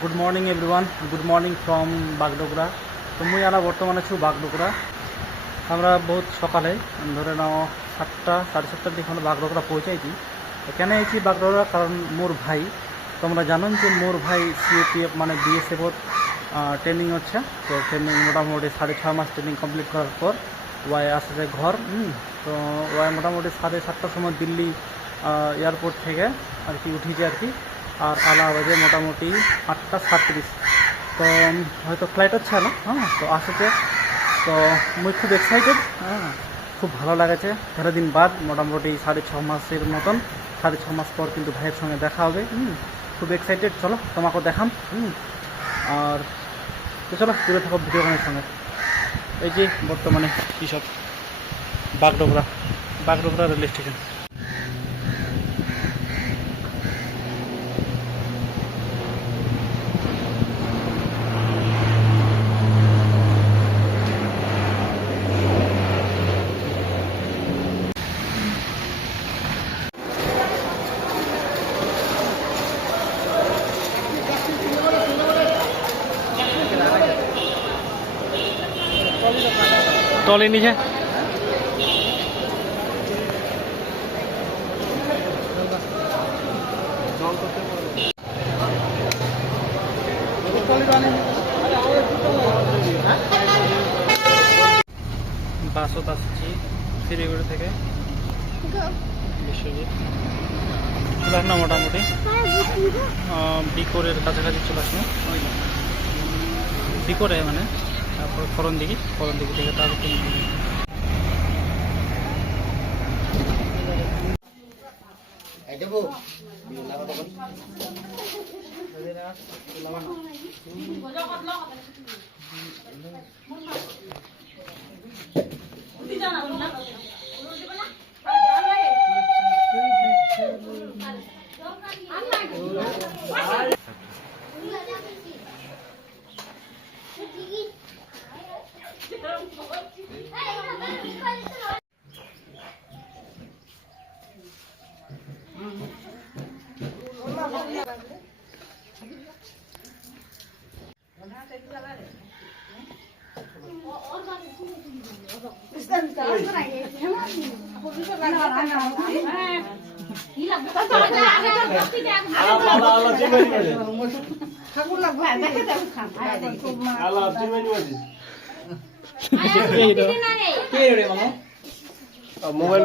Good morning everyone good morning from Bagdogra. तो मुई आना बर्तमाने छु बागडोगरा। আমরা বহুত সকালে ধরে নাও 7টা 7:30টার দিকে আমরা বাগডোগরা পৌঁছাইছি। তো কেন আইছি বাগডোগরা, কারণ মোর ভাই, তোমরা জানেন যে মোর ভাই সিএপিএফ মানে বিএসএফ ট্রেনিং হচ্ছে। তো ট্রেনিং মোটামুটি 6.5 মাস ট্রেনিং কমপ্লিট করার পর ওয়াই আসছে ঘর। তো ওয়াই মোটামুটি 7:30টার সময় দিল্লি এয়ারপোর্ট থেকে আর কি উঠিছে আর কি। আর আলা বাজে মোটামুটি 8:37। তো হয়তো ফ্লাইট হচ্ছে না, তো আসছে। তো মুই খুব এক্সাইটেড, খুব ভালো লাগেছে। 13 দিন বাদ মোটামুটি 6.5 মাসের মতন, 6.5 মাস পর কিন্তু ভাইয়ের সঙ্গে দেখা হবে। খুব এক্সাইটেড। চলো তোমাকেও দেখাম। আর তো চলো দূরে থাকো ভিডিও গানের সঙ্গে। এই যে বর্তমানে কী সব বাগডোগরা রেল স্টেশন। টলি নিচে বাসত আসছি শিলিগুড়ি থেকে বিশ্বজিৎ। চলে আসলাম মোটামুটি বিকোরের কাছাকাছি চলে আসলাম। বিকোরে মানে তারপর করণদিঘি থেকে তারপর মোবাইল